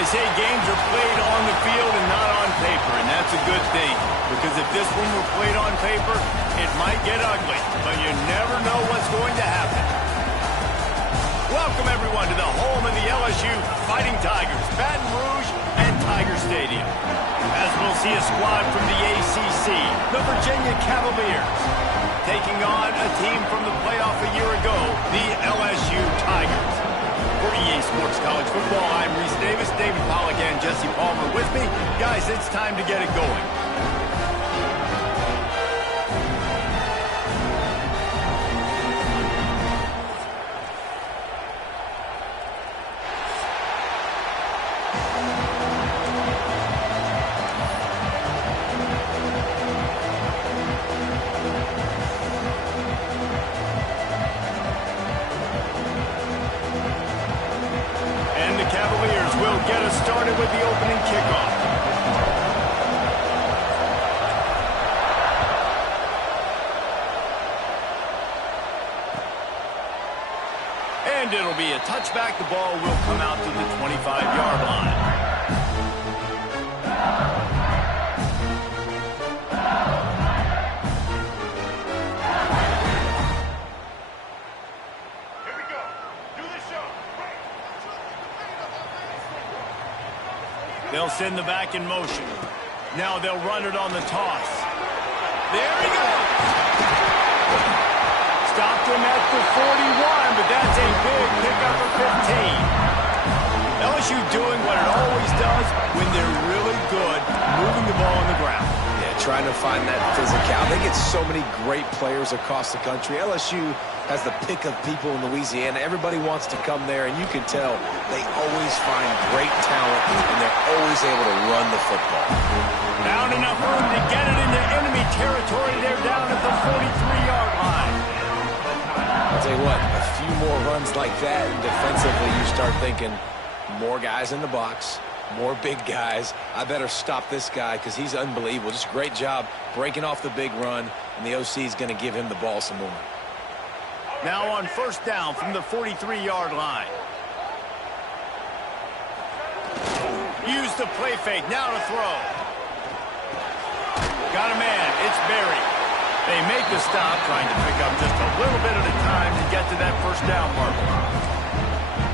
They say games are played on the field and not on paper, and that's a good thing. Because if this one were played on paper, it might get ugly, but you never know what's going to happen. Welcome, everyone, to the home of the LSU Fighting Tigers, Baton Rouge and Tiger Stadium. As we'll see a squad from the ACC, the Virginia Cavaliers, taking on a team from the playoff a year ago, the LSU Tigers. For EA Sports College Football, I'm Reese Davis, David Pollack, and Jesse Palmer with me. Guys, it's time to get it going. Get us started with the opening kickoff. And it'll be a touchback. The ball will come out to the 25-yard line. They'll send the back in motion. Now they'll run it on the toss. There he goes. Stopped him at the 41, but that's a big pickup of 15. LSU doing what it always does when they're really good, moving the ball on the ground. Yeah, trying to find that physicality. They get so many great players across the country. LSU has the pick of people in Louisiana. Everybody wants to come there, and you can tell they always find great talent, and they're always able to run the football. Found enough room to get it into enemy territory. They're down at the 43-yard line. I'll tell you what, a few more runs like that, and defensively you start thinking, more guys in the box, more big guys. I better stop this guy because he's unbelievable. Just a great job breaking off the big run, and the OC is going to give him the ball some more. Now on first down from the 43-yard line. Use the play fake. Now to throw. Got a man. It's Berry. They make the stop, trying to pick up just a little bit at a time to get to that first down marker.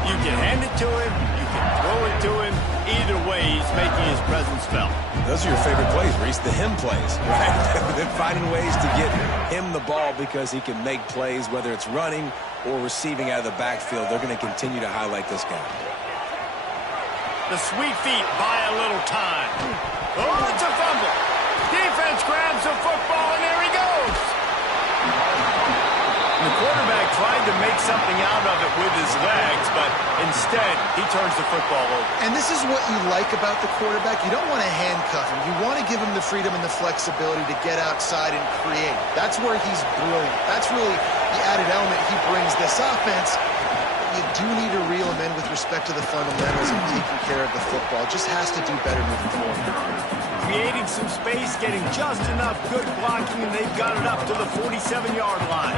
You can hand it to him. You can throw it to him. Either way, he's making his presence felt. Those are your favorite plays, Reese, the him plays, right? They're finding ways to get him the ball because he can make plays, whether it's running or receiving out of the backfield. They're going to continue to highlight this guy. The sweet feet buy a little time. Oh, it's a fumble. Defense grabs the football, and there he goes. The quarterback tried to make something out of it with his legs, but instead, he turns the football over. And this is what you like about the quarterback. You don't want to handcuff him. You want to give him the freedom and the flexibility to get outside and create. That's where he's brilliant. That's really the added element he brings this offense. You do need to reel him in with respect to the fundamentals and taking care of the football. Just has to do better moving forward. Creating some space, getting just enough good blocking, and they've got it up to the 47-yard line.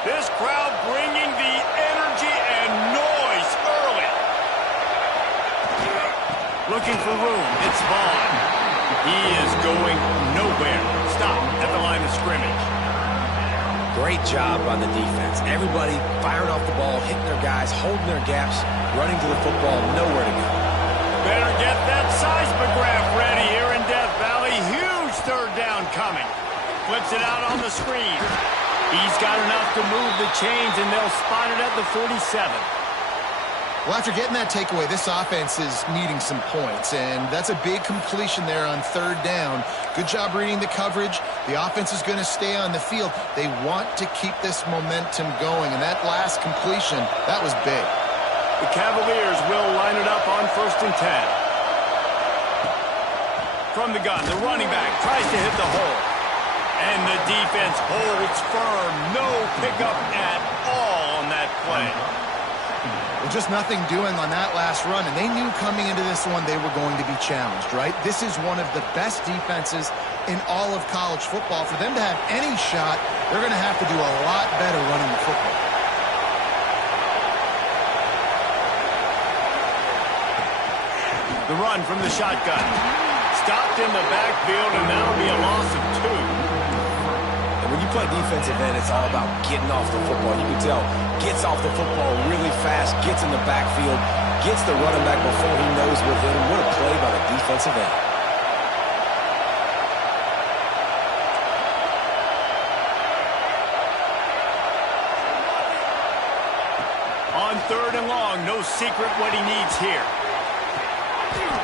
This crowd bringing the energy and noise early. Looking for room. It's Vaughn. He is going nowhere. Stop at the line of scrimmage. Great job on the defense. Everybody firing off the ball, hitting their guys, holding their gaps, running to the football, nowhere to go. Better get that seismograph ready here in Death Valley. Huge third down coming. Flips it out on the screen. He's got enough to move the chains, and they'll spot it at the 47. Well, after getting that takeaway, this offense is needing some points, and that's a big completion there on third down. Good job reading the coverage. The offense is going to stay on the field. They want to keep this momentum going, and that last completion, that was big. The Cavaliers will line it up on 1st and 10. From the gun, the running back tries to hit the hole. And the defense holds firm. No pickup at all on that play. Well, just nothing doing on that last run, and they knew coming into this one they were going to be challenged, right? This is one of the best defenses in all of college football. For them to have any shot, they're going to have to do a lot better running the football. run from the shotgun. Stopped in the backfield, and that'll be a loss of 2. And when you play defensive end, it's all about getting off the football. You can tell, gets off the football really fast, gets in the backfield, gets the running back before he knows we're him. What a play by the defensive end. On 3rd and long, no secret what he needs here.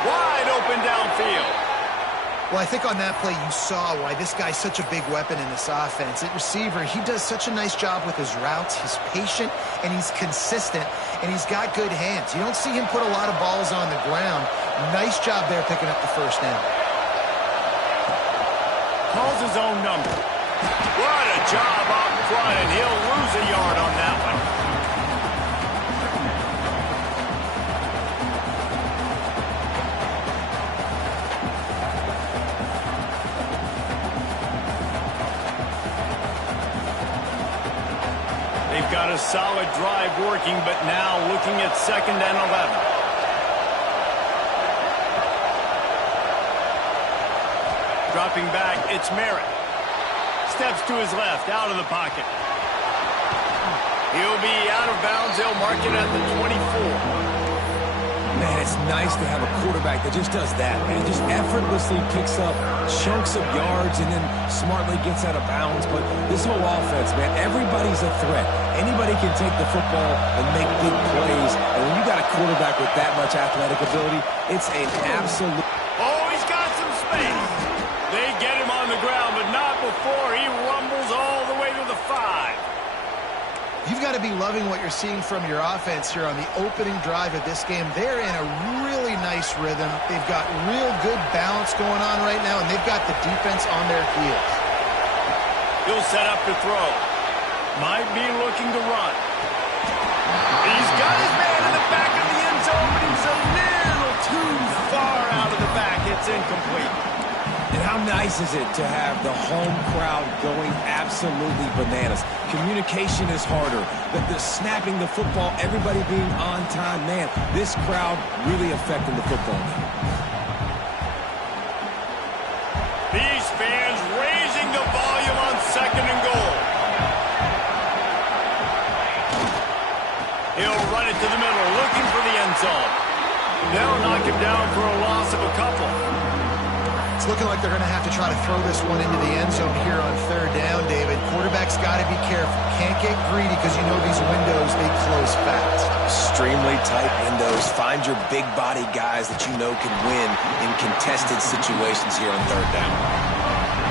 Wide open downfield. Well, I think on that play you saw why this guy's such a big weapon in this offense. At receiver, he does such a nice job with his routes. He's patient, and he's consistent, and he's got good hands. You don't see him put a lot of balls on the ground. Nice job there picking up the first down. Calls his own number. What a job up front, and he'll lose a yard on that one. They've got a solid drive working, but now looking at 2nd and 11. Dropping back, it's Merritt. Steps to his left, out of the pocket. He'll be out of bounds. They'll mark it at the 24. Man, it's nice to have a quarterback that just does that, man. Just effortlessly picks up chunks of yards and then smartly gets out of bounds. But this whole offense, man, everybody's a threat. Anybody can take the football and make big plays. And when you got a quarterback with that much athletic ability, it's an absolute... Oh, he's got some space. They get him on the ground, but not before he rumbles all the way to the 5. You've got to be loving what you're seeing from your offense here on the opening drive of this game. They're in a really nice rhythm. They've got real good balance going on right now, and they've got the defense on their heels. He'll set up to throw. Might be looking to run. He's got his man in the back of the end zone, but he's a little too far out of the back. It's incomplete. And how nice is it to have the home crowd going absolutely bananas? Communication is harder. The snapping the football, everybody being on time. Man, this crowd really affecting the football game. These fans raising the volume on 2nd and goal. He'll run it to the middle, looking for the end zone. They'll knock him down for a loss of a couple. It's looking like they're going to have to try to throw this one into the end zone here on 3rd down, David. Quarterback's got to be careful. Can't get greedy because you know these windows, they close fast. Extremely tight windows. Find your big body guys that you know can win in contested situations here on 3rd down.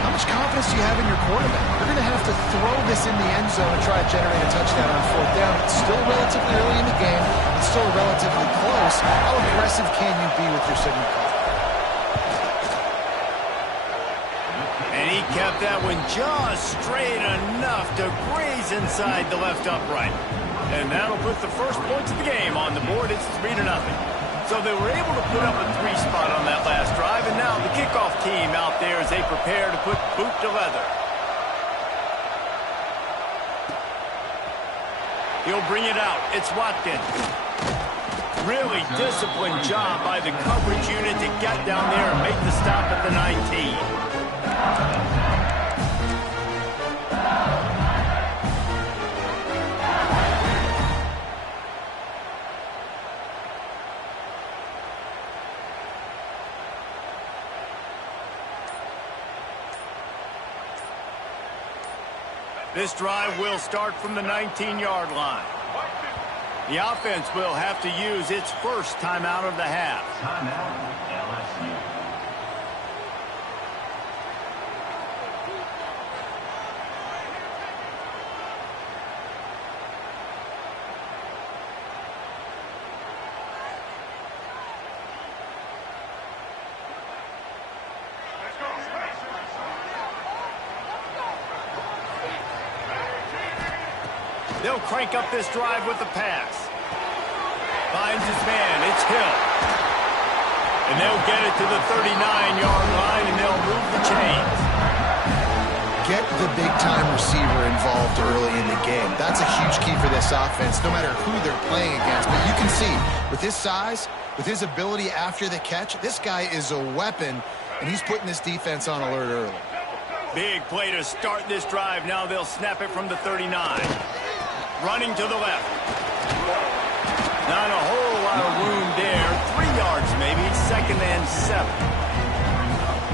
How much confidence do you have in your quarterback? You're going to have to throw this in the end zone and try to generate a touchdown on 4th down. It's still relatively early in the game. It's still relatively close. How aggressive can you be with your signal call? And he kept that one just straight enough to graze inside the left upright. And that'll put the first points of the game on the board. It's 3-0. So they were able to put up a 3 spot on that last drive, and now the kickoff team out there as they prepare to put boot to leather. He'll bring it out. It's Watkins. Really disciplined job by the coverage unit to get down there and make the stop at the 19. This drive will start from the 19-yard line. The offense will have to use its first timeout of the half. Timeout, LSU. They'll crank up this drive with the pass. Finds his man. It's Hill. And they'll get it to the 39-yard line, and they'll move the chains. Get the big-time receiver involved early in the game. That's a huge key for this offense, no matter who they're playing against. But you can see, with his size, With his ability after the catch, this guy is a weapon, and he's putting this defense on alert early. Big play to start this drive. Now they'll snap it from the 39. Running to the left. Not a whole lot of room there. 3 yards maybe. 2nd and 7.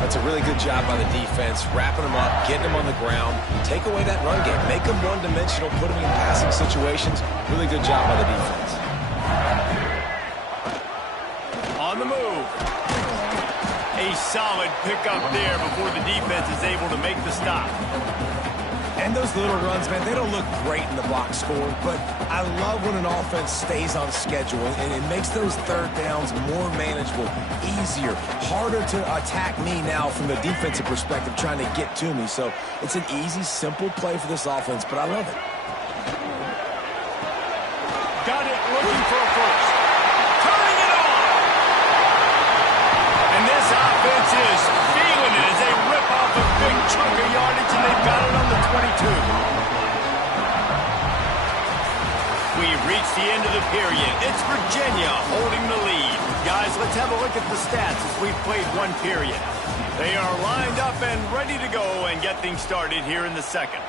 That's a really good job by the defense, wrapping them up, getting them on the ground, take away that run game, make them one-dimensional, put them in passing situations. Really good job by the defense. On the move. A solid pickup there before the defense is able to make the stop. And those little runs, man, they don't look great in the box score, but I love when an offense stays on schedule, and it makes those third downs more manageable, easier, harder to attack me now from the defensive perspective trying to get to me. So it's an easy, simple play for this offense, but I love it. Got it looking for a first. Turning it on. And this offense is feeling it as they rip off a big chunk of yardage, and they've got it on the 22. We've reached the end of the period. It's Virginia holding the lead. Guys, let's have a look at the stats as we've played 1 period. They are lined up and ready to go and get things started here in the second.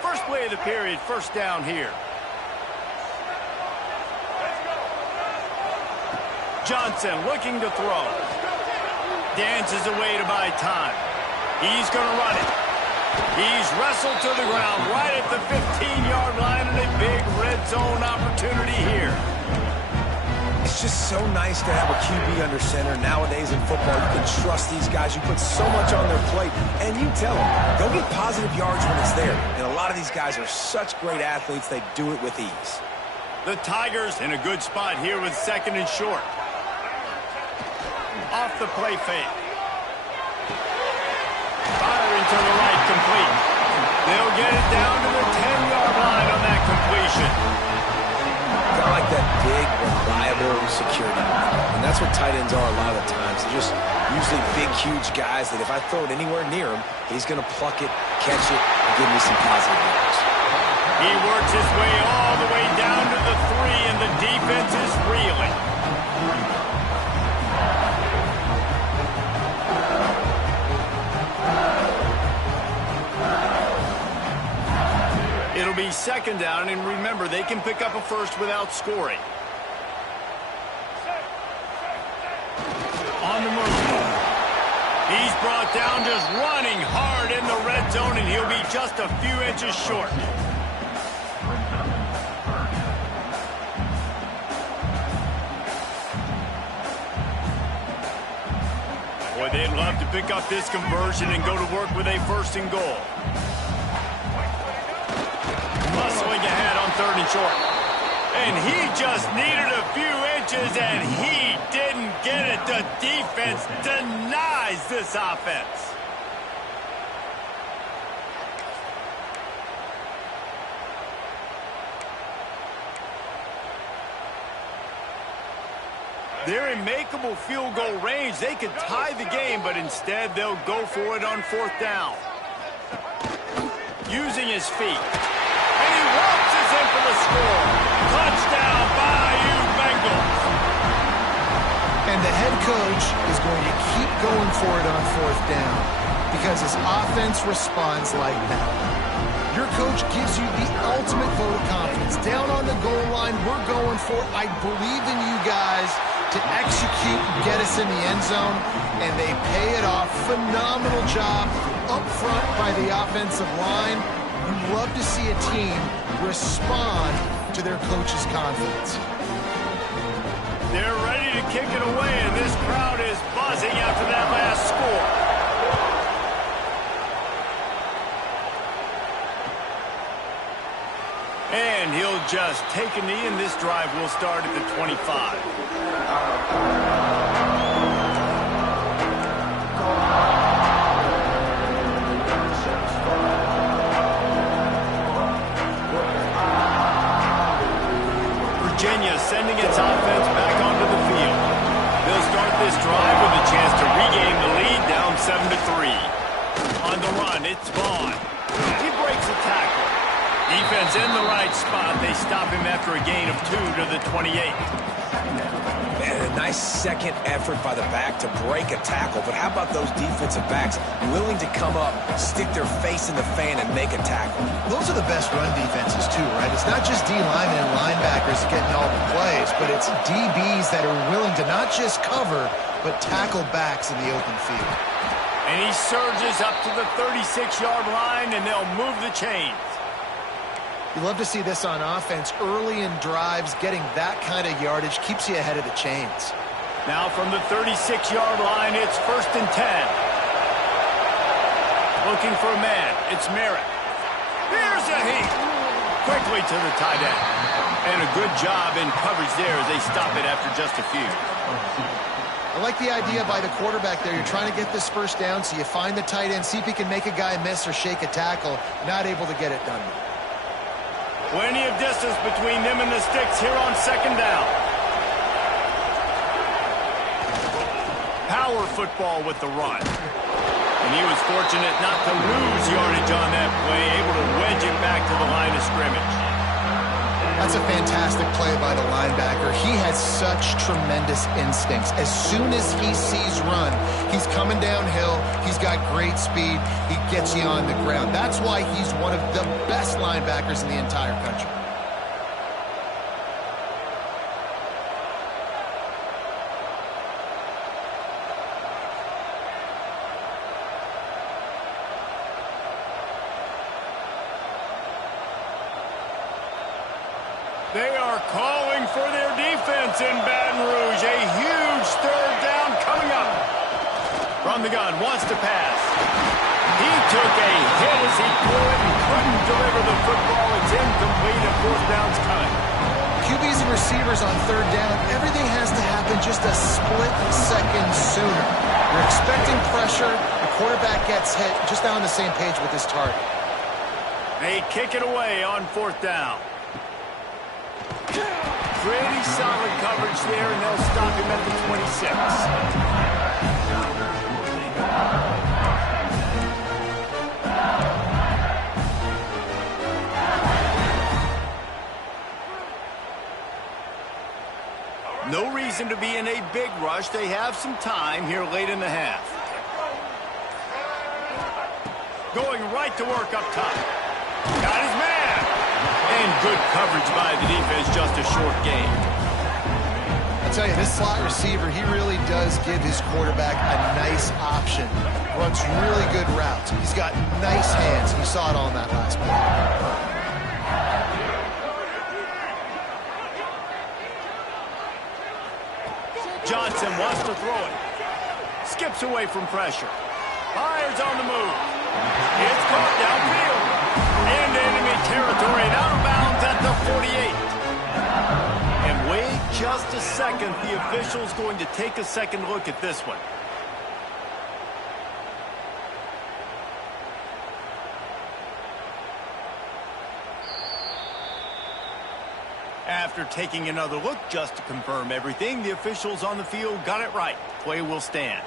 First play of the period, first down here. Johnson looking to throw. Dances away to buy time. He's going to run it. He's wrestled to the ground right at the 15-yard line, and a big red zone opportunity here. It's just so nice to have a QB under center. Nowadays in football, you can trust these guys. You put so much on their plate, and you tell them, they'll get positive yards when it's there. And a lot of these guys are such great athletes, they do it with ease. The Tigers in a good spot here with 2nd and short. Off the play fake. Firing to the right, complete. They'll get it down to the 10-yard line on that completion. I like that big, reliable security. And that's what tight ends are a lot of the times. They're just usually big, huge guys that if I throw it anywhere near him, he's going to pluck it, catch it, and give me some positive yards. He works his way all the way down to the 3, and the defense is reeling. It'll be 2nd down, and remember, they can pick up a first without scoring. On the move. He's brought down just running hard in the red zone, and he'll be just a few inches short. Boy, they'd love to pick up this conversion and go to work with a 1st and goal. Muscling ahead on 3rd and short. And he just needed a few inches, and he didn't get it. The defense denies this offense. They're in makeable field goal range. They could tie the game, but instead they'll go for it on 4th down. Using his feet. And he waltzes in for the score. Touchdown, Bayou Bengals. And the head coach is going to keep going for it on 4th down because his offense responds like that. Your coach gives you the ultimate vote of confidence. Down on the goal line, we're going for it. I believe in you guys to execute and get us in the end zone, and they pay it off. Phenomenal job up front by the offensive line. You love to see a team respond to their coach's confidence. They're ready to kick it away, and this crowd is buzzing after that last score. And he'll just take a knee, and this drive will start at the 25. Virginia sending its offense back onto the field. They'll start this drive with a chance to regain the lead, down 7-3. On the run, it's Vaughn. He breaks a tackle. Defense in the right spot. They stop him after a gain of 2 to the 28. Man, a nice second effort by the back to break a tackle. But how about those defensive backs willing to come up, stick their face in the fan, and make a tackle? Those are the best run defenses, too, right? It's not just D linemen and linebackers getting all the plays, but it's DBs that are willing to not just cover, but tackle backs in the open field. And he surges up to the 36-yard line, and they'll move the chains. You love to see this on offense. Early in drives, getting that kind of yardage keeps you ahead of the chains. Now from the 36-yard line, it's 1st and 10. Looking for a man. It's Merritt. Here's a heat. Quickly to the tight end. And a good job in coverage there as they stop it after just a few. I like the idea by the quarterback there. You're trying to get this first down, so you find the tight end, see if he can make a guy miss or shake a tackle. Not able to get it done. Plenty of distance between them and the sticks here on 2nd down. Power football with the run. And he was fortunate not to lose yardage on that play, able to wedge it back to the line of scrimmage. That's a fantastic play by the linebacker. He has such tremendous instincts. As soon as he sees run, he's coming downhill. He's got great speed. He gets you on the ground. That's why he's one of the best linebackers in the entire country. They are calling for their defense in Baton Rouge. A huge 3rd down coming up. From the gun, wants to pass. He took a hit as he threw it and couldn't deliver the football. It's incomplete and 4th down's coming. QBs and receivers on 3rd down, everything has to happen just a split second sooner. You're expecting pressure. The quarterback gets hit. Just not on the same page with his target. They kick it away on 4th down. Pretty solid coverage there, and they'll stop him at the 26. No reason to be in a big rush. They have some time here late in the half. Going right to work up top. Got his man. And good coverage by the defense, just a short gain. I'll tell you, this slot receiver, he really does give his quarterback a nice option. Runs really good routes. He's got nice hands. You saw it all in that last play. Johnson wants to throw it. Skips away from pressure. Fires on the move. It's caught downfield. Into enemy territory and out of bounds at the 48. And wait just a second. The official's going to take a second look at this one. After taking another look just to confirm everything, the officials on the field got it right. Play will stand.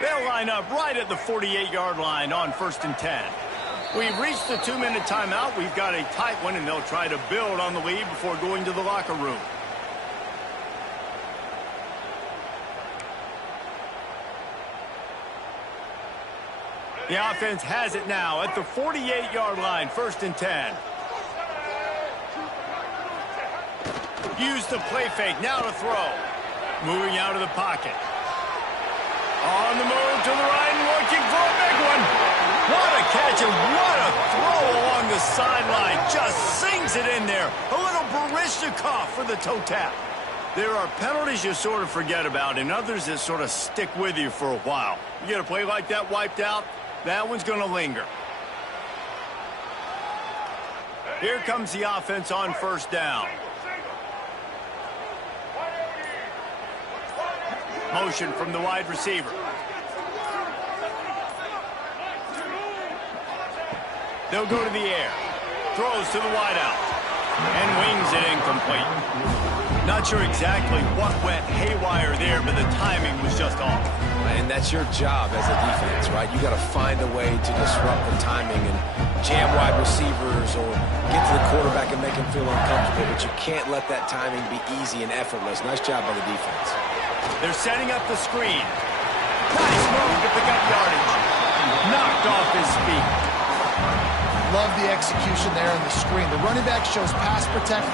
They'll line up right at the 48-yard line on 1st and 10. We've reached the 2-minute timeout. We've got a tight one, and they'll try to build on the lead before going to the locker room. The offense has it now at the 48-yard line, 1st and 10. Use the play fake, now to throw. Moving out of the pocket. On the move to the right and looking for a big one. What a catch and what a throw along the sideline. Just sings it in there. A little Baryshnikov for the toe tap. There are penalties you sort of forget about and others that sort of stick with you for a while. You get a play like that wiped out, that one's going to linger. Here comes the offense on 1st down. Motion from the wide receiver. They'll go to the air. Throws to the wideout. And wings it incomplete. Not sure exactly what went haywire there, but the timing was just off. And that's your job as a defense, right? You got to find a way to disrupt the timing and jam wide receivers or get to the quarterback and make him feel uncomfortable, but you can't let that timing be easy and effortless. Nice job by the defense. They're setting up the screen. Nice move to pick up yardage. Knocked off his feet. Love the execution there on the screen. The running back shows pass protect,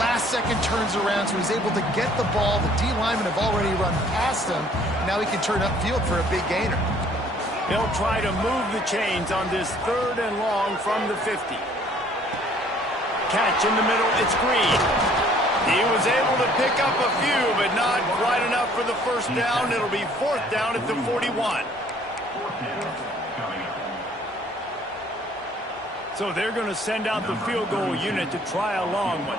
last second turns around, so he's able to get the ball. The D linemen have already run past him. Now he can turn upfield for a big gainer. He'll try to move the chains on this 3rd and long from the 50. Catch in the middle, it's Green. He was able to pick up a few, but not quite enough for the first down. It'll be 4th down at the 41. So they're going to send out the field goal unit to try a long one.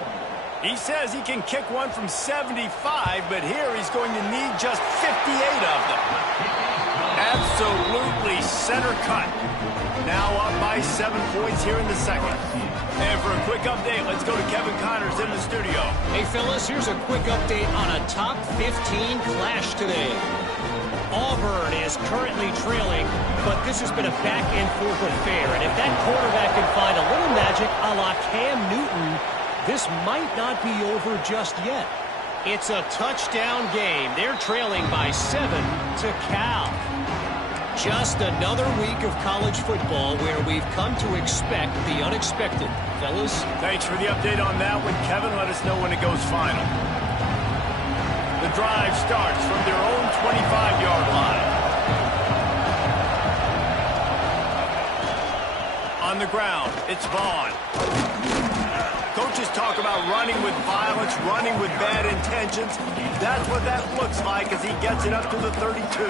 He says he can kick one from 75, but here he's going to need just 58 of them. Absolutely center cut. Now up by 7 points here in the second. And for a quick update, let's go to Kevin Connors in the studio. Hey, fellas, here's a quick update on a top 15 clash today. Auburn is currently trailing, but this has been a back-and-forth affair. And if that quarterback can find a little magic a la Cam Newton, this might not be over just yet. It's a touchdown game. They're trailing by 7 to Cal. Just another week of college football where we've come to expect the unexpected. Fellas? Thanks for the update on that one, Kevin. Let us know when it goes final. The drive starts from their own 25-yard line. On the ground, it's Vaughn. Coaches talk about running with violence, running with bad intentions. That's what that looks like as he gets it up to the 32.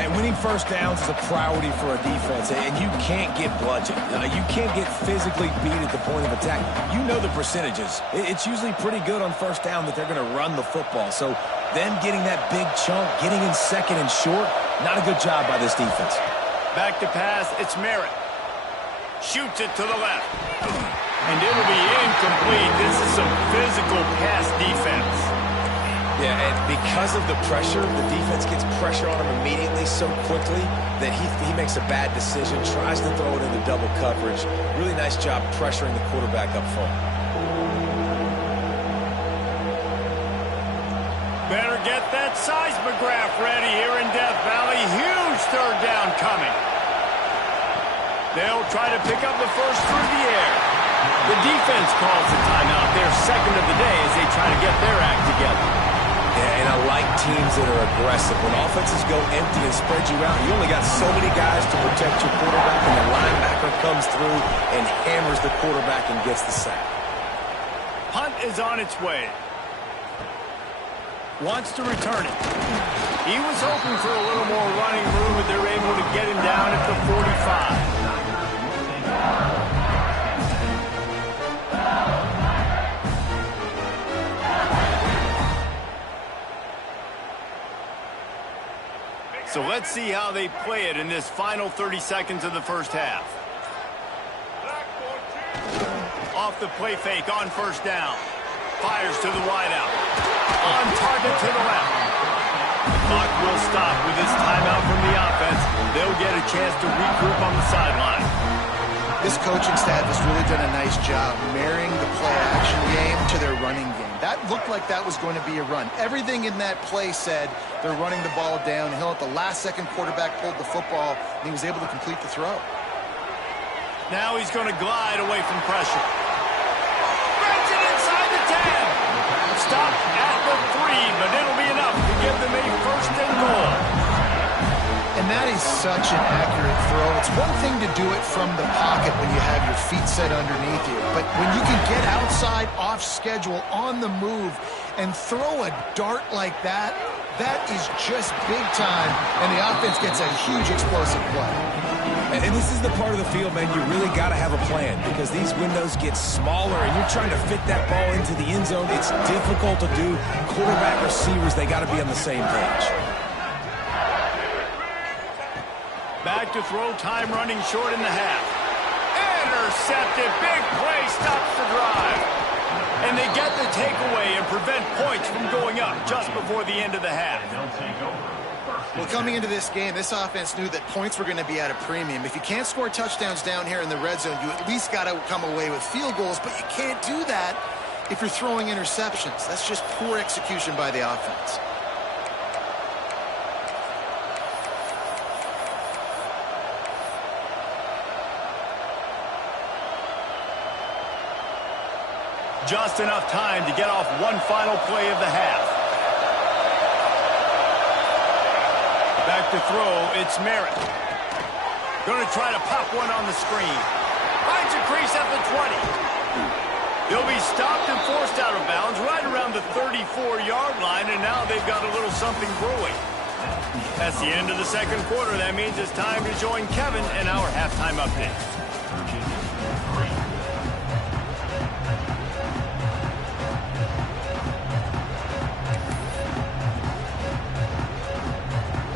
And winning first downs is a priority for a defense, and you can't get bludgeoned. You can't get physically beat at the point of attack. You know the percentages. It's usually pretty good on first down that they're going to run the football. So them getting that big chunk, getting in second and short, not a good job by this defense. Back to pass, it's Merritt. Shoots it to the left. And it'll be incomplete. This is some physical pass defense. Yeah, and because of the pressure, the defense gets pressure on him immediately so quickly that he makes a bad decision, tries to throw it into double coverage. Really nice job pressuring the quarterback up front. Better get that seismograph ready here in Death Valley. Huge 3rd down coming. They'll try to pick up the first through the air. The defense calls the timeout, their second of the day, as they try to get their act together. Yeah, and I like teams that are aggressive. When offenses go empty and spread you out, you only got so many guys to protect your quarterback, and the linebacker comes through and hammers the quarterback and gets the sack. Punt is on its way. Wants to return it. He was hoping for a little more running room, but they're able to get him down at the 45. So let's see how they play it in this final 30 seconds of the first half. Off the play fake on first down. Fires to the wideout. On target to the left. The clock will stop with this timeout from the offense. They'll get a chance to regroup on the sideline. This coaching staff has really done a nice job marrying the play-action game to their running game. That looked like that was going to be a run. Everything in that play said they're running the ball downhill. At the last second, quarterback pulled the football, and he was able to complete the throw. Now he's going to glide away from pressure. Breaks it inside the 10. Stop at the 3, but it'll be enough to give them a first and goal. And that is such an accurate throw. It's one thing to do it from the pocket when you have your feet set underneath you, but when you can get outside, off schedule, on the move, and throw a dart like that, that is just big time, and the offense gets a huge explosive play. And this is the part of the field, man, you really got to have a plan because these windows get smaller and you're trying to fit that ball into the end zone. It's difficult to do. Quarterback, receivers, they got to be on the same page. Back to throw, time running short in the half. Intercepted, big play, stops the drive. And they get the takeaway and prevent points from going up just before the end of the half. Well, coming into this game, this offense knew that points were going to be at a premium. If you can't score touchdowns down here in the red zone, you at least got to come away with field goals, but you can't do that if you're throwing interceptions. That's just poor execution by the offense. Just enough time to get off one final play of the half. Back to throw, it's Merritt. Going to try to pop one on the screen. Finds a crease at the 20. They'll be stopped and forced out of bounds right around the 34-yard line, and now they've got a little something brewing. That's the end of the second quarter. That means it's time to join Kevin and our halftime update.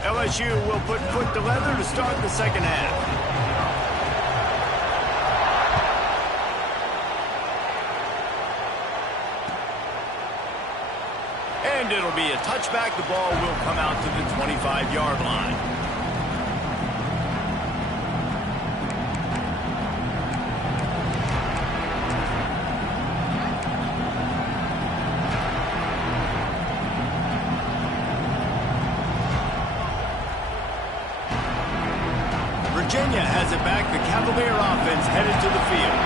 LSU will put foot to leather to start the second half. And it'll be a touchback. The ball will come out to the 25-yard line. Virginia has it back. The Cavalier offense headed to the field.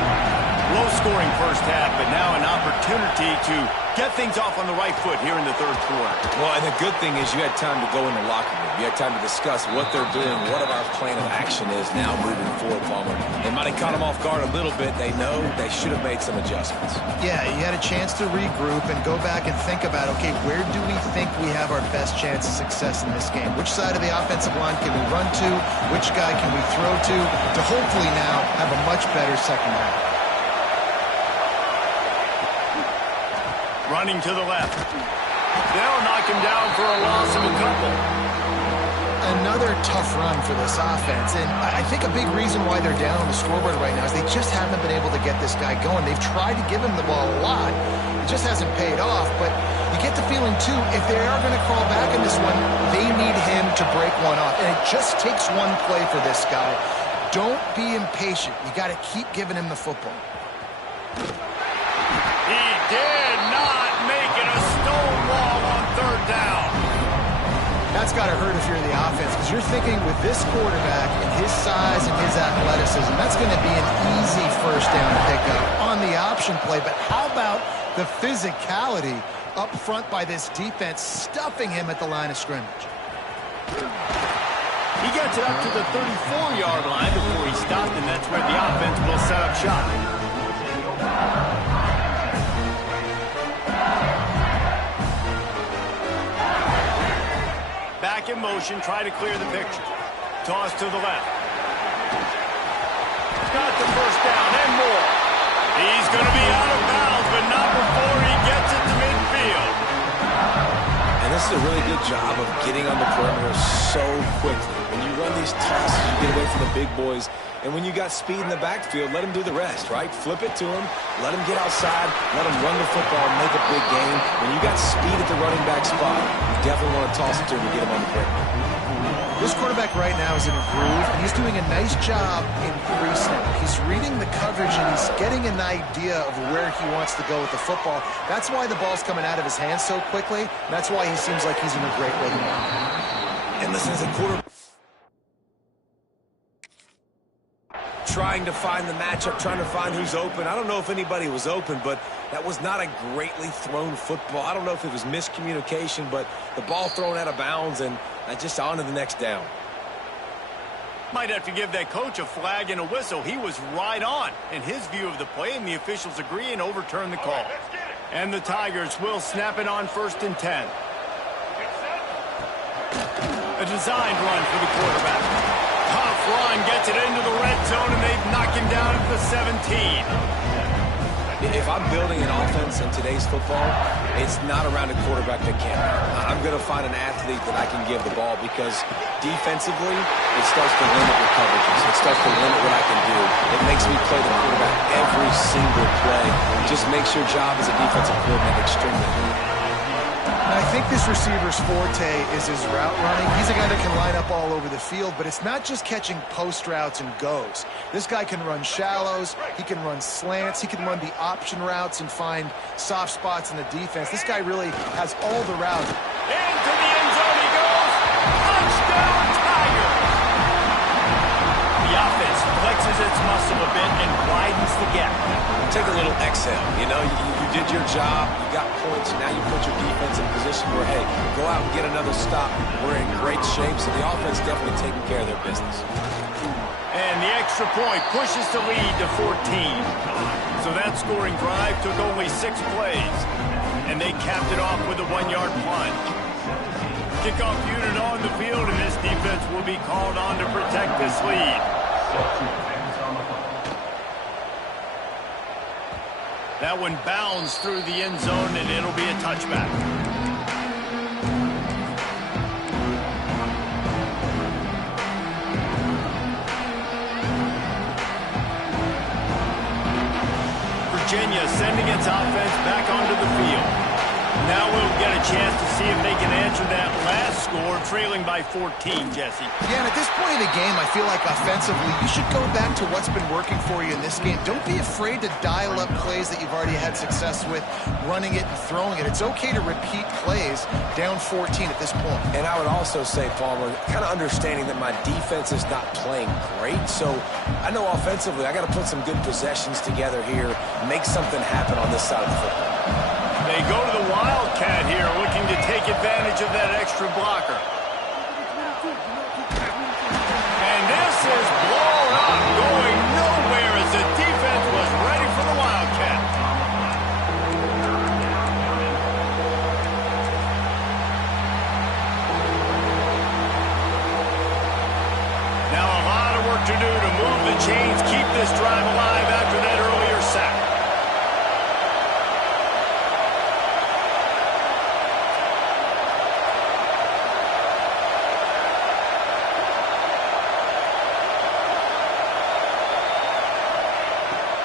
Low-scoring first half, but now an opportunity to get things off on the right foot here in the third quarter. Well, and the good thing is you had time to go in the locker room. You had time to discuss what they're doing, what our plan of action is now moving forward, Palmer. They might have caught them off guard a little bit. They know they should have made some adjustments. Yeah, you had a chance to regroup and go back and think about, okay, where do we think we have our best chance of success in this game? Which side of the offensive line can we run to? Which guy can we throw to hopefully now have a much better second half? Running to the left. They'll knock him down for a loss of a couple. Another tough run for this offense, and I think a big reason why they're down on the scoreboard right now is they just haven't been able to get this guy going. They've tried to give him the ball a lot. It just hasn't paid off, but you get the feeling, too, if they are going to crawl back in this one, they need him to break one off, and it just takes one play for this guy. Don't be impatient. You got to keep giving him the football. He did not make it a stone wall on third down. That's got to hurt if you're the offense, because you're thinking with this quarterback and his size and his athleticism, that's going to be an easy first down to pick up on the option play. But how about the physicality up front by this defense, stuffing him at the line of scrimmage? He gets it up to the 34-yard line before he stopped, and that's where the offense will set up shop. Back in motion, try to clear the picture. Toss to the left. Got the first down and more. He's going to be out of bounds, but not before he gets it to midfield. And this is a really good job of getting on the perimeter so quickly. When you run these tosses, you get away from the big boys. And when you got speed in the backfield, let him do the rest, right? Flip it to him, let him get outside, let him run the football and make a big gain. When you got speed at the running back spot, you definitely want to toss it to him to get him on the perimeter. This quarterback right now is in a groove, and he's doing a nice job in pre-snap. He's reading the coverage, and he's getting an idea of where he wants to go with the football. That's why the ball's coming out of his hands so quickly. That's why he seems like he's in a great rhythm. And listen, as a quarterback, trying to find the matchup, trying to find who's open. I don't know if anybody was open, but that was not a greatly thrown football. I don't know if it was miscommunication, but the ball thrown out of bounds and just on to the next down. Might have to give that coach a flag and a whistle. He was right on in his view of the play, and the officials agree and overturn the call. And the Tigers will snap it on 1st and 10. A designed run for the quarterback. Tough run, gets it into the red zone, and they knock him down at the 17. If I'm building an offense in today's football, it's not around a quarterback that can't. I'm going to find an athlete that I can give the ball because defensively, it starts to limit your coverages. It starts to limit what I can do. It makes me play the quarterback every single play. Just makes your job as a defensive coordinator extremely hard. I think this receiver's forte is his route running. He's a guy that can line up all over the field, but it's not just catching post routes and goes. This guy can run shallows, he can run slants, he can run the option routes and find soft spots in the defense. This guy really has all the routes. Into the end zone he goes. Touchdown, Tiger! The offense flexes its muscle a bit and widens the gap. Take a little exhale. You know, you did your job, you got points, now you put your defense in a position where, hey, go out and get another stop. We're in great shape, so the offense definitely taking care of their business. And the extra point pushes the lead to 14. So that scoring drive took only 6 plays. And they capped it off with a 1-yard plunge. Kickoff unit on the field, and this defense will be called on to protect this lead. That one bounds through the end zone, and it'll be a touchback. Virginia sending its offense back onto the field. Now we'll get a chance to see if they can answer that last score, trailing by 14, Jesse. Yeah, and at this point in the game, I feel like offensively, you should go back to what's been working for you in this game. Don't be afraid to dial up plays that you've already had success with, running it and throwing it. It's okay to repeat plays down 14 at this point. And I would also say, Palmer, kind of understanding that my defense is not playing great, so I know offensively I got to put some good possessions together here, make something happen on this side of the football. They go to the Wildcat here, looking to take advantage of that extra blocker. And this is blown up, going nowhere as the defense was ready for the Wildcat. Now a lot of work to do to move the chains, keep this drive alive after that earlier sack.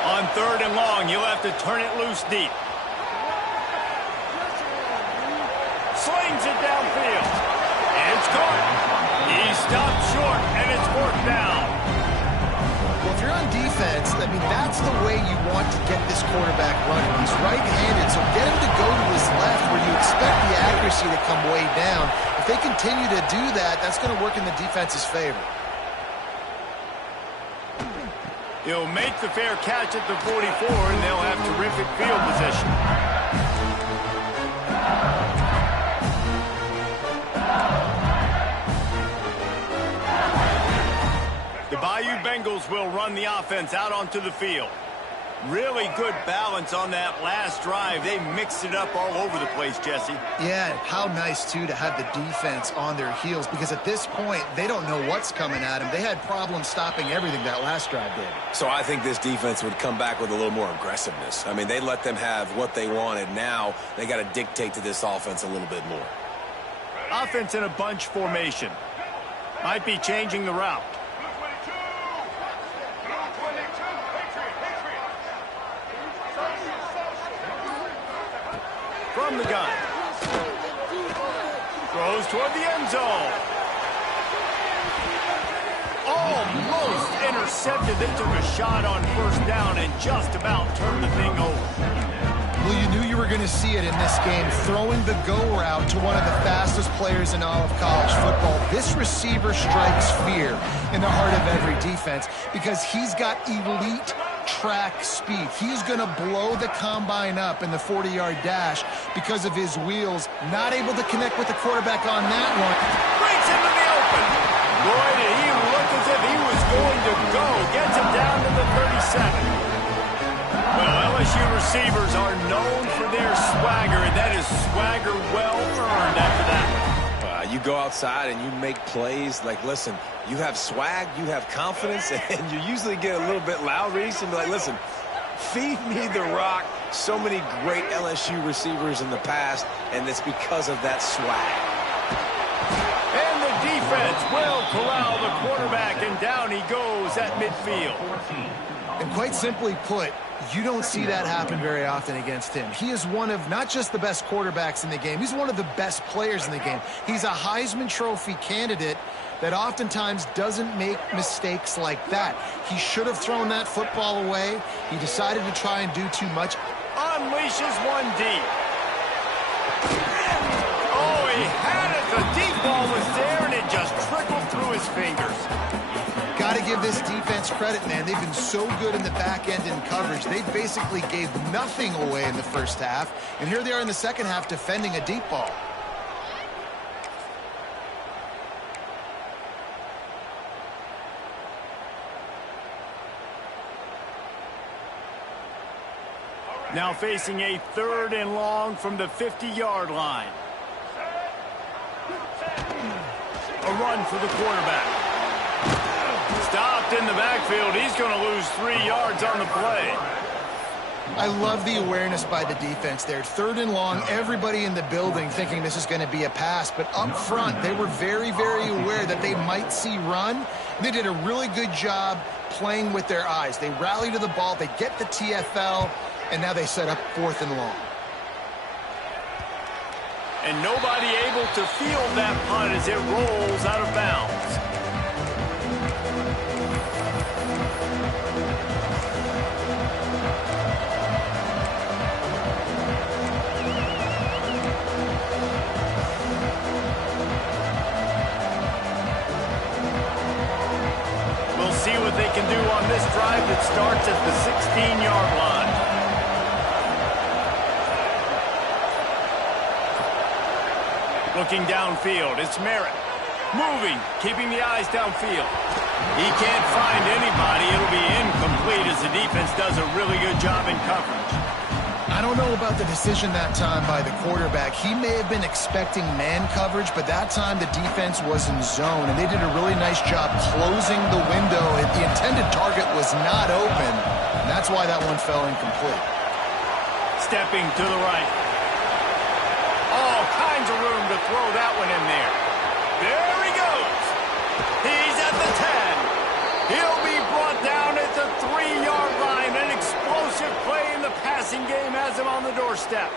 On 3rd and long, you'll have to turn it loose deep. Slings it downfield. And it's caught. He stopped short, and it's 4th down. Well, if you're on defense, I mean, that's the way you want to get this quarterback running. He's right-handed, so get him to go to his left where you expect the accuracy to come way down. If they continue to do that, that's going to work in the defense's favor. He'll make the fair catch at the 44, and they'll have terrific field position. The Bayou Bengals will run the offense out onto the field. Really good balance on that last drive. They mixed it up all over the place, Jesse. Yeah, how nice, too, to have the defense on their heels, because at this point, they don't know what's coming at them. They had problems stopping everything that last drive did. So I think this defense would come back with a little more aggressiveness. I mean, they let them have what they wanted. Now they got to dictate to this offense a little bit more. Offense in a bunch formation. Might be changing the route. From the gun. Throws toward the end zone. Almost intercepted. They took a shot on 1st down and just about turned the thing over. Well, you knew you were going to see it in this game, throwing the go route to one of the fastest players in all of college football. This receiver strikes fear in the heart of every defense because he's got elite track speed. He's going to blow the combine up in the 40-yard dash because of his wheels. Not able to connect with the quarterback on that one. Breaks into the open. Boy, did he look as if he was going to go. Gets it down to the 37. Well, LSU receivers are known for their swagger, and that is swagger well earned after that one. You go outside and you make plays. Like, listen, you have swag, you have confidence, and you usually get a little bit loud, Reese, and be like, listen, Feed me the rock. So many great LSU receivers in the past, and it's because of that swag. And the defense will corral the quarterback, and down he goes at midfield. And quite simply put, you don't see that happen very often against him. He is one of not just the best quarterbacks in the game, he's one of the best players in the game. He's a Heisman Trophy candidate that oftentimes doesn't make mistakes like that. He should have thrown that football away. He decided to try and do too much. Unleashes one deep. Oh, he had it. The deep ball was there, and it just trickled through his fingers. Got to give this defense credit, man. They've been so good in the back end in coverage. They basically gave nothing away in the first half, and here they are in the second half defending a deep ball. Now facing a 3rd and long from the 50-yard line. A run for the quarterback. Stopped in the backfield. He's going to lose 3 yards on the play. I love the awareness by the defense there. 3rd and long, everybody in the building thinking this is going to be a pass. But up front, they were very, very aware that they might see run. And they did a really good job playing with their eyes. They rally to the ball. They get the TFL. And now they set up 4th and long. And nobody able to field that punt as it rolls out of bounds. We'll see what they can do on this drive that starts at the 16-yard line. Looking downfield, it's Merritt. Moving, keeping the eyes downfield. He can't find anybody. It'll be incomplete as the defense does a really good job in coverage. I don't know about the decision that time by the quarterback. He may have been expecting man coverage, but that time the defense was in zone, and they did a really nice job closing the window. The intended target was not open, and that's why that one fell incomplete. Stepping to the right. All kinds of room to throw that one in there. There he goes. He's at the 10. He'll be brought down at the 3-yard line. An explosive play in the passing game has him on the doorstep.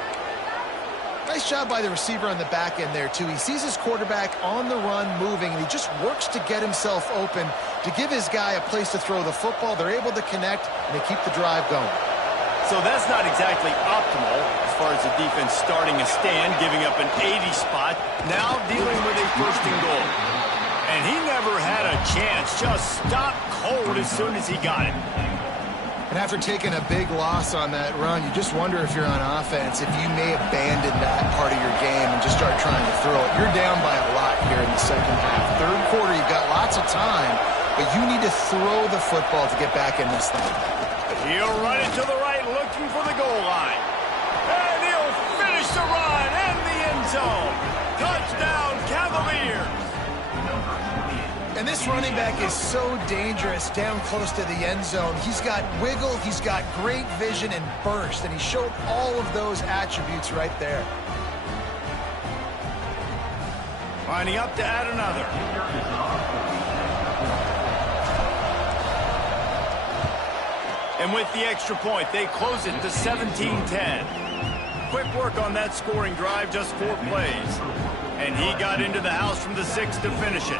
Nice job by the receiver on the back end there, too. He sees his quarterback on the run moving, and he just works to get himself open to give his guy a place to throw the football. They're able to connect, and they keep the drive going. So that's not exactly optimal as far as the defense starting a stand, giving up an 80 spot, now dealing with a 1st and goal. And he never had a chance, just stopped cold as soon as he got it. And after taking a big loss on that run, you just wonder if you're on offense, if you may abandon that part of your game and just start trying to throw it. You're down by a lot here in the second half. 3rd quarter, you've got lots of time, but you need to throw the football to get back in this thing. He'll run it to the right, looking for the goal line. And he'll finish the run in the end zone. Touchdown, Cavaliers. And this running back is so dangerous down close to the end zone. He's got wiggle, he's got great vision and burst, and he showed all of those attributes right there. Lining up to add another. And with the extra point, they close it to 17-10. Quick work on that scoring drive, just 4 plays. And he got into the house from the 6 to finish it.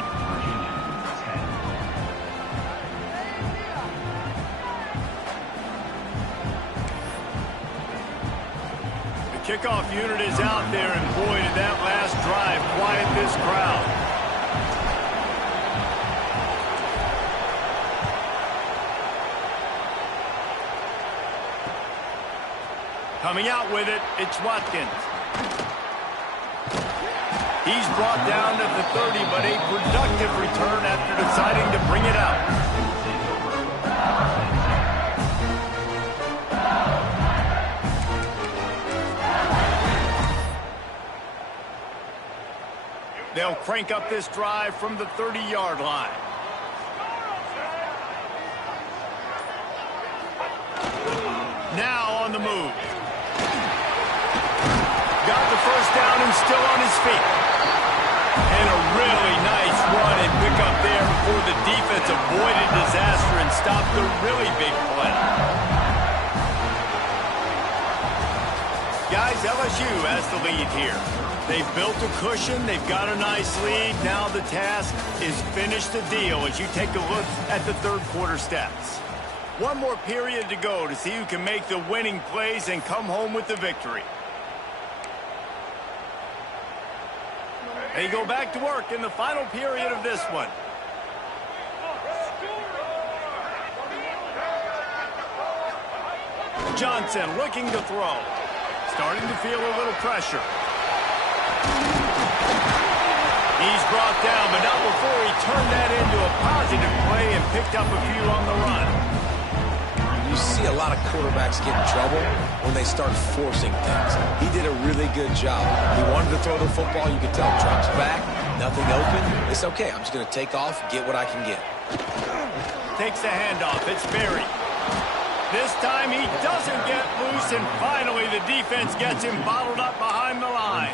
The kickoff unit is out there, and boy, did that last drive quiet this crowd. Coming out with it, it's Watkins. He's brought down at the 30, but a productive return after deciding to bring it out. They'll crank up this drive from the 30-yard line. Now on the move. Got the first down and still on his feet. And a really nice run and pick up there before the defense avoided disaster and stopped the really big play. Guys, LSU has the lead here. They've built a cushion. They've got a nice lead. Now the task is finish the deal as you take a look at the third quarter stats. One more period to go to see who can make the winning plays and come home with the victory. They go back to work in the final period of this one. Johnson looking to throw. Starting to feel a little pressure. He's brought down, but not before he turned that into a positive play and picked up a few on the run. You see a lot of quarterbacks get in trouble when they start forcing things. He did a really good job. He wanted to throw the football. You could tell. Drops back, nothing open. It's okay. I'm just going to take off, get what I can get. Takes the handoff. It's Berry. This time he doesn't get loose, and finally the defense gets him bottled up behind the line.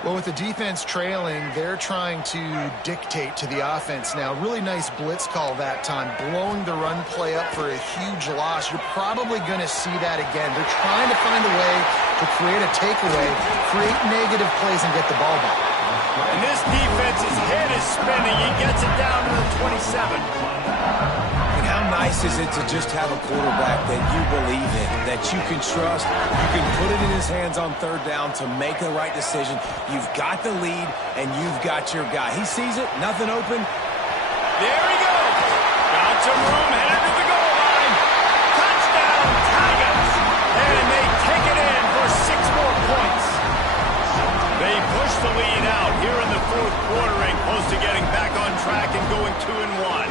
Well, with the defense trailing, they're trying to dictate to the offense now. Really nice blitz call that time, blowing the run play up for a huge loss. You're probably going to see that again. They're trying to find a way to create a takeaway, create negative plays, and get the ball back. And this defense's head is spinning. He gets it down to the 27. And how nice is it to just have a quarterback that you believe in, that you can trust, you can put it in his hands on third down to make the right decision. You've got the lead, and you've got your guy. He sees it, nothing open. There he goes. Got some room, headed to the goal line. Touchdown, Tigers. And they take it in for 6 more points. They push the lead out here in the fourth quarter and close to getting back on track and going 2-1.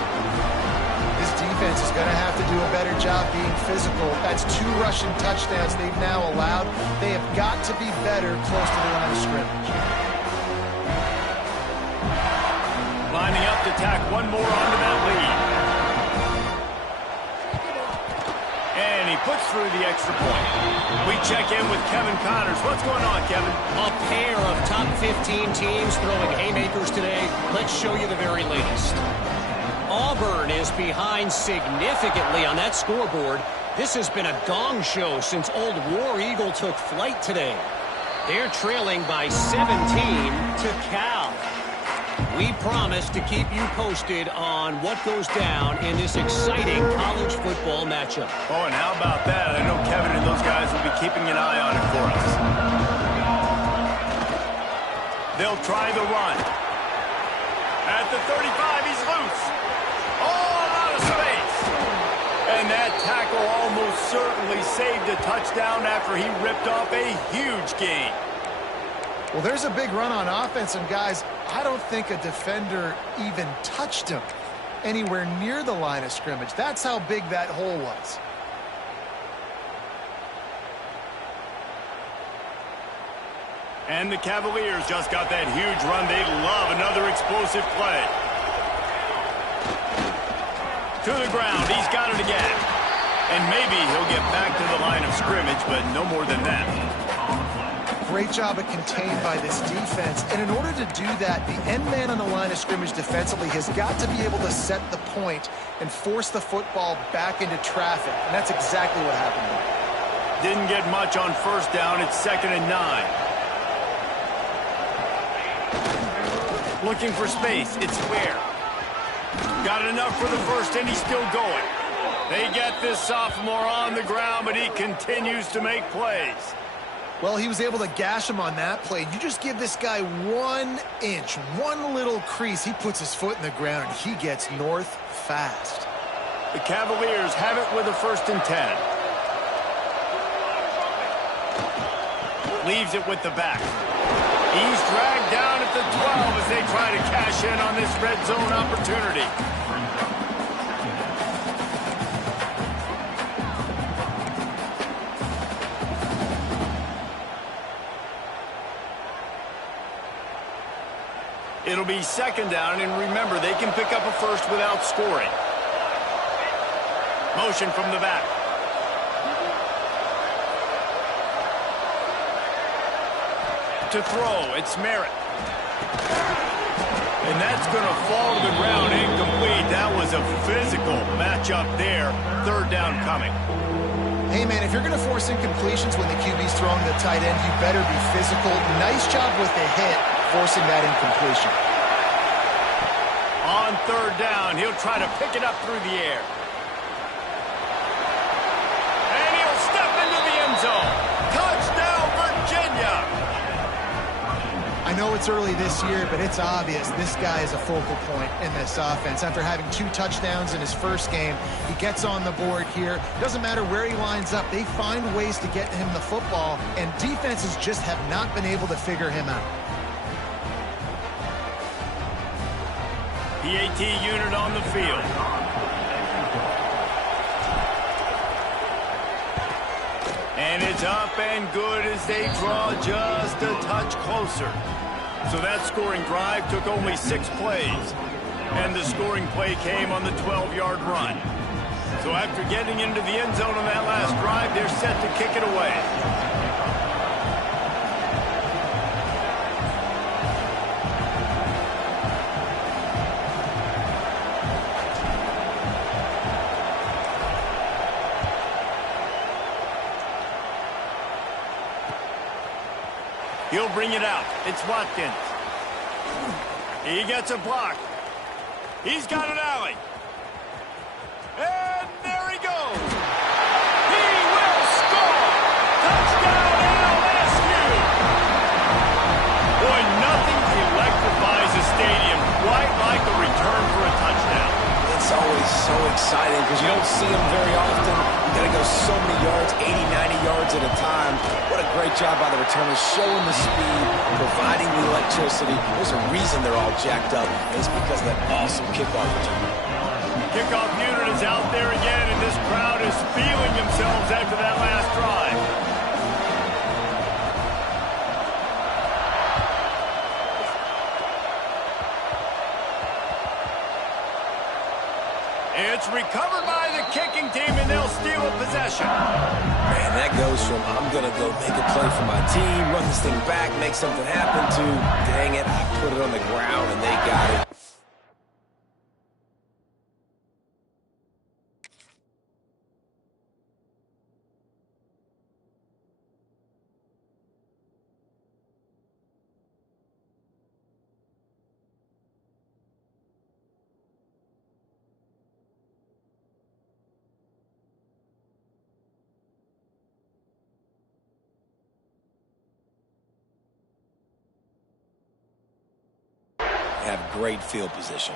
Defense is going to have to do a better job being physical. That's 2 rushing touchdowns they've now allowed. They have got to be better close to the line of scrimmage. Lining up to tack one more onto that lead. And he puts through the extra point. We check in with Kevin Connors. What's going on, Kevin? A pair of top 15 teams throwing haymakers today. Let's show you the very latest. Auburn is behind significantly on that scoreboard. This has been a gong show since old War Eagle took flight today. They're trailing by 17 to Cal. We promise to keep you posted on what goes down in this exciting college football matchup. Oh, and how about that? I know Kevin and those guys will be keeping an eye on it for us. They'll try the run. At the 35, he's loose. All out of space. And that tackle almost certainly saved a touchdown after he ripped off a huge gain. Well, there's a big run on offense, and guys, I don't think a defender even touched him anywhere near the line of scrimmage. That's how big that hole was. And the Cavaliers just got that huge run. They love another explosive play. To the ground. He's got it again. And maybe he'll get back to the line of scrimmage, but no more than that. Great job of contained by this defense. And in order to do that, the end man on the line of scrimmage defensively has got to be able to set the point and force the football back into traffic. And that's exactly what happened there. Didn't get much on first down. It's 2nd and 9. Looking for space. It's Ware. Got enough for the first, and he's still going. They get this sophomore on the ground, but he continues to make plays. Well, he was able to gash him on that play. You just give this guy 1 inch, one little crease. He puts his foot in the ground, and he gets north fast. The Cavaliers have it with a 1st and 10. Leaves it with the back. He's dragged down at the 12 as they try to cash in on this red zone opportunity. It'll be 2nd down, and remember, they can pick up a first without scoring. Motion from the back. to throw. It's Merritt. And that's going to fall to the ground incomplete. That was a physical matchup there. Third down coming. Hey, man, if you're going to force incompletions when the QB's throwing the tight end, you better be physical. Nice job with the hit, forcing that incompletion. On third down, he'll try to pick it up through the air. And he'll step into the end zone. Touchdown, Virginia! I know it's early this year, but it's obvious this guy is a focal point in this offense. After having 2 touchdowns in his first game, he gets on the board here. Doesn't matter where he lines up, they find ways to get him the football, and defenses just have not been able to figure him out. PAT unit on the field. And it's up and good as they draw just a touch closer. So that scoring drive took only 6 plays. And the scoring play came on the 12-yard run. So after getting into the end zone on that last drive, they're set to kick it away. He'll bring it out. It's Watkins. He gets a block. He's got an alley. And there he goes. He will score. Touchdown, LSU. Boy, nothing electrifies a stadium quite like a return for a touchdown. It's always so exciting because you don't see them very often. You got to go so many yards, 80, 90 yards at a time. What a great job by the returners, showing the speed, providing the electricity. There's a reason they're all jacked up. It's because of that awesome kickoff return. Kickoff unit is out there again, and this crowd is feeling themselves after that last drive. It's recovered by the kicking team, and they'll steal a possession. Man, that goes from I'm going to go make a play for my team, run this thing back, make something happen, to dang it, I put it on the ground and they got it. Have great field position.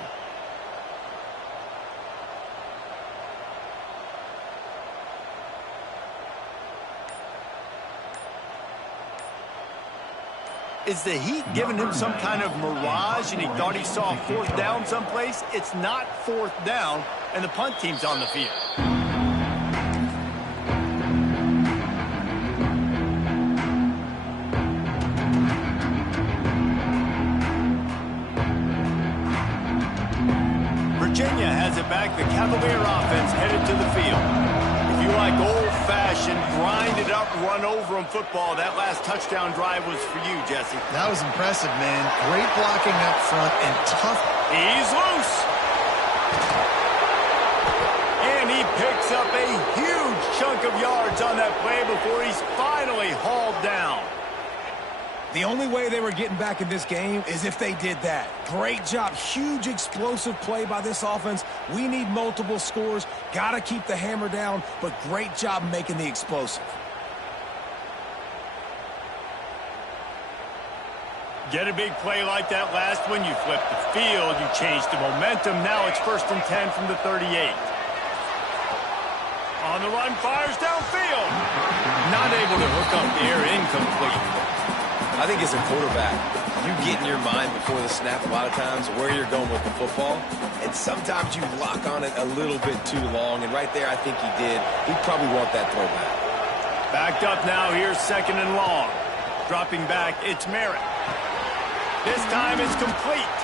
Is the heat giving him some kind of mirage and he thought he saw 4th down someplace? It's not 4th down, and the punt team's on the field. Virginia has it back. The Cavalier offense headed to the field. If you like old-fashioned, grind-it-up, run-over-'em football, that last touchdown drive was for you, Jesse. That was impressive, man. Great blocking up front and tough. He's loose. And he picks up a huge chunk of yards on that play before he's finally hauled down. The only way they were getting back in this game is if they did that. Great job. Huge explosive play by this offense. We need multiple scores. Got to keep the hammer down, but great job making the explosive. Get a big play like that last one, you flip the field, you change the momentum. Now it's 1st and 10 from the 38. On the run, fires downfield. Not able to hook up the air, incomplete. I think as a quarterback, you get in your mind before the snap a lot of times where you're going with the football, and sometimes you lock on it a little bit too long, and right there I think he did. He'd probably want that throwback. Backed up now, here's 2nd and long. Dropping back, it's Merritt. This time it's complete.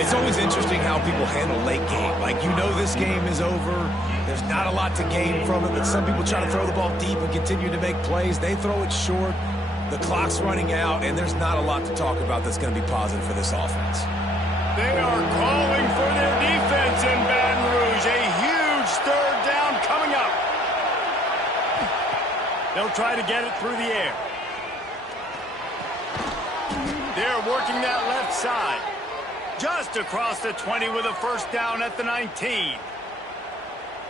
It's always interesting how people handle late game. Like, you know this game is over. There's not a lot to gain from it, but some people try to throw the ball deep and continue to make plays. They throw it short. The clock's running out, and there's not a lot to talk about that's going to be positive for this offense. They are calling for their defense in Baton Rouge. A huge third down coming up. They'll try to get it through the air. They're working that left side. Just across the 20 with a first down at the 19.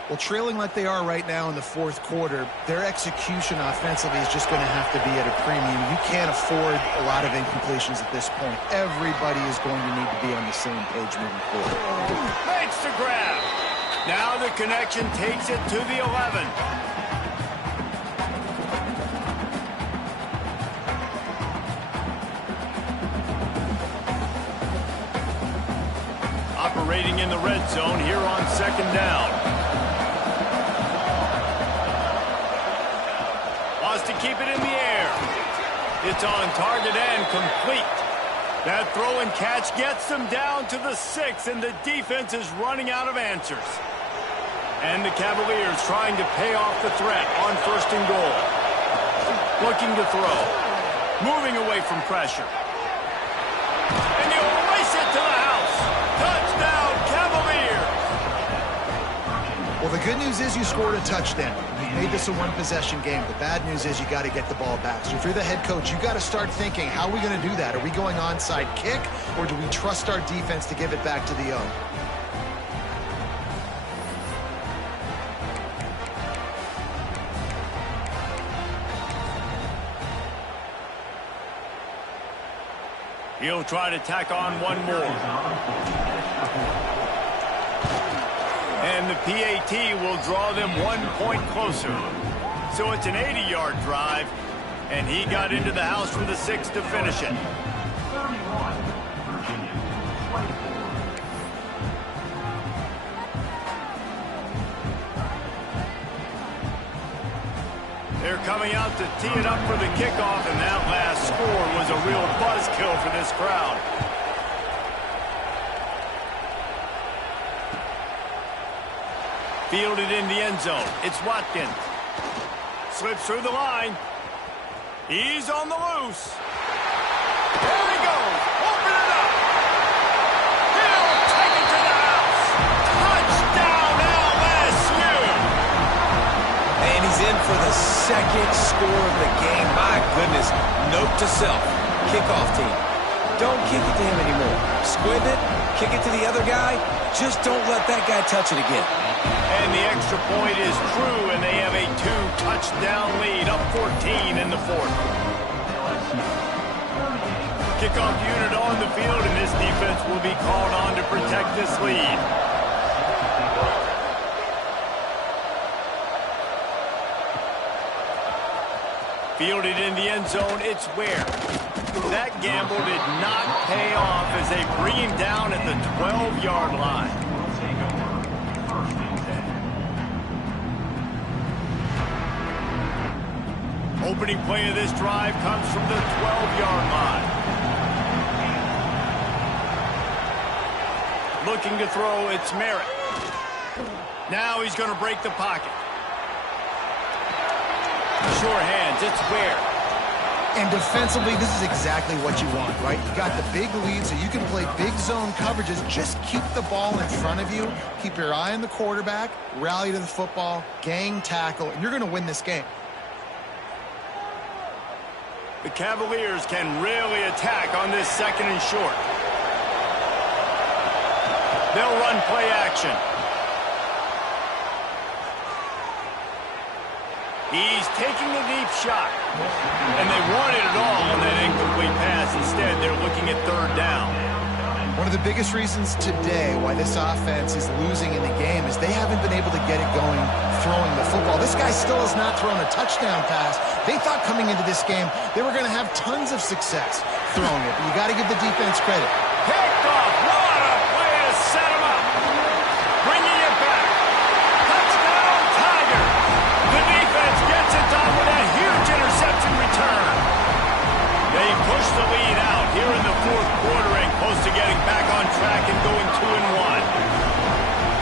Well, trailing like they are right now in the fourth quarter, their execution offensively is just going to have to be at a premium. You can't afford a lot of incompletions at this point. Everybody is going to need to be on the same page moving forward. Makes the grab. Now the connection takes it to the 11. Operating in the red zone here on second down. Wants to keep it in the air. It's on target and complete. That throw and catch gets them down to the 6, and the defense is running out of answers. And the Cavaliers trying to pay off the threat on first and goal. Looking to throw. Moving away from pressure. And he'll race it to the house. Touchdown, Cavaliers! Well, the good news is you scored a touchdown. You've made this a one-possession game. The bad news is you got to get the ball back. So if you're the head coach, you got to start thinking, how are we going to do that? Are we going onside kick, or do we trust our defense to give it back to the O? He'll try to tack on one more. And the PAT will draw them 1 point closer. So it's an 80-yard drive, and he got into the house for the 6 to finish it. 31, Virginia. They're coming out to tee it up for the kickoff, and that last score was a real buzzkill for this crowd. Fielded in the end zone. It's Watkins. Slips through the line. He's on the loose. There he goes. Open it up. He'll take it to the house. Touchdown, LSU. And he's in for the second score of the game. My goodness. Note to self. Kickoff team. Don't kick it to him anymore. Squib it. Kick it to the other guy. Just don't let that guy touch it again. And the extra point is true, and they have a 2-touchdown lead, up 14 in the fourth. Kickoff unit on the field, and this defense will be called on to protect this lead. Fielded in the end zone, it's Ware. That gamble did not pay off as they bring him down at the 12-yard line. Opening play of this drive comes from the 12-yard line. Looking to throw, it's Merritt. Now he's going to break the pocket. Sure hands, it's Ware. And defensively, this is exactly what you want, right? You got the big lead, so you can play big zone coverages. Just keep the ball in front of you. Keep your eye on the quarterback. Rally to the football. Gang tackle. And you're going to win this game. The Cavaliers can really attack on this second and short. They'll run play action. He's taking the deep shot. And they wanted it all on that incomplete pass. Instead, they're looking at third down. One of the biggest reasons today why this offense is losing in the game is they haven't been able to get it going throwing the football. This guy still has not thrown a touchdown pass. They thought coming into this game they were going to have tons of success throwing it. But you got to give the defense credit. Picked off. What a play to set him up. Bringing it back. Touchdown, Tiger. The defense gets it done with a huge interception return. They push the lead out here in the fourth quarter and close to getting back on track and going 2-1.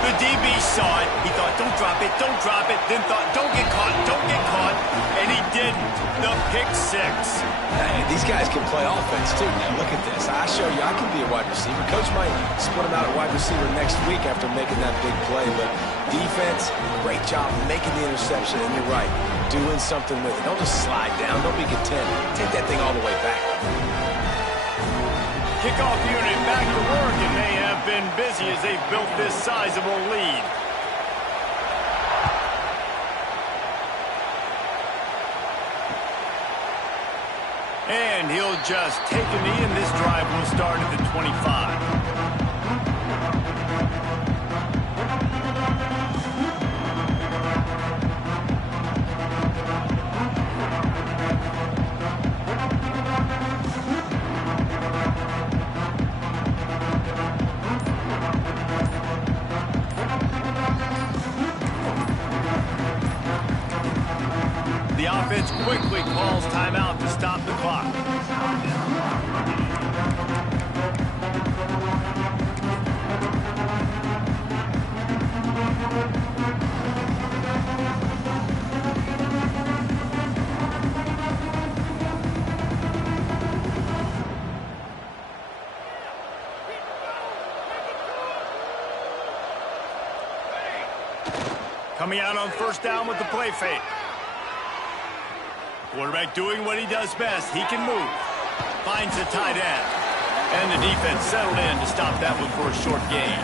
The DB saw it. He thought, don't drop it, don't drop it. Then thought, don't get caught, and he didn't. The pick six. Hey, these guys can play offense, too. Now, look at this. I show you I can be a wide receiver. Coach might split him out at wide receiver next week after making that big play. But defense, great job making the interception. And you're right, doing something with it. Don't just slide down. Don't be content. Take that thing all the way back. Kickoff unit back to work, and they have been busy as they've built this sizable lead. And he'll just take a knee, and this drive will start at the 25. The offense quickly calls timeout to stop the clock. Coming out on first down with the play fake. Quarterback doing what he does best. He can move. Finds the tight end. And the defense settled in to stop that one for a short gain.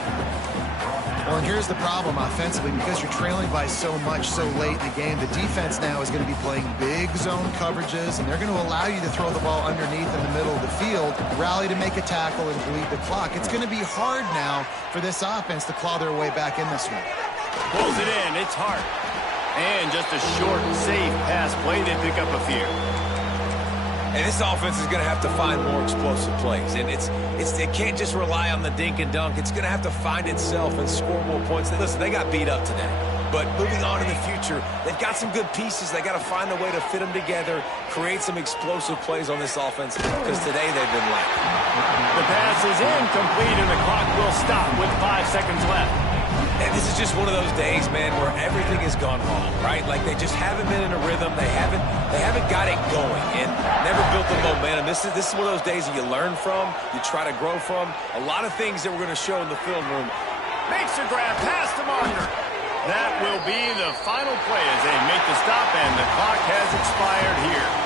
Well, and here's the problem offensively. Because you're trailing by so much so late in the game, the defense now is going to be playing big zone coverages, and they're going to allow you to throw the ball underneath in the middle of the field, rally to make a tackle, and bleed the clock. It's going to be hard now for this offense to claw their way back in this one. Pulls it in. It's hard. And just a short, safe pass play. They pick up a few. And this offense is going to have to find more explosive plays. And it can't just rely on the dink and dunk. It's going to have to find itself and score more points. Listen, they got beat up today. But moving on in the future, they've got some good pieces. They got to find a way to fit them together, create some explosive plays on this offense, because today they've been lacking. The pass is incomplete, and the clock will stop with 5 seconds left. And this is just one of those days, man, where everything has gone wrong, right? Like they just haven't been in a rhythm. They haven't got it going and never built the momentum. This is one of those days that you learn from, you try to grow from. A lot of things that we're going to show in the film room. Makes a grab past the marker. That will be the final play as they make the stop, and the clock has expired here.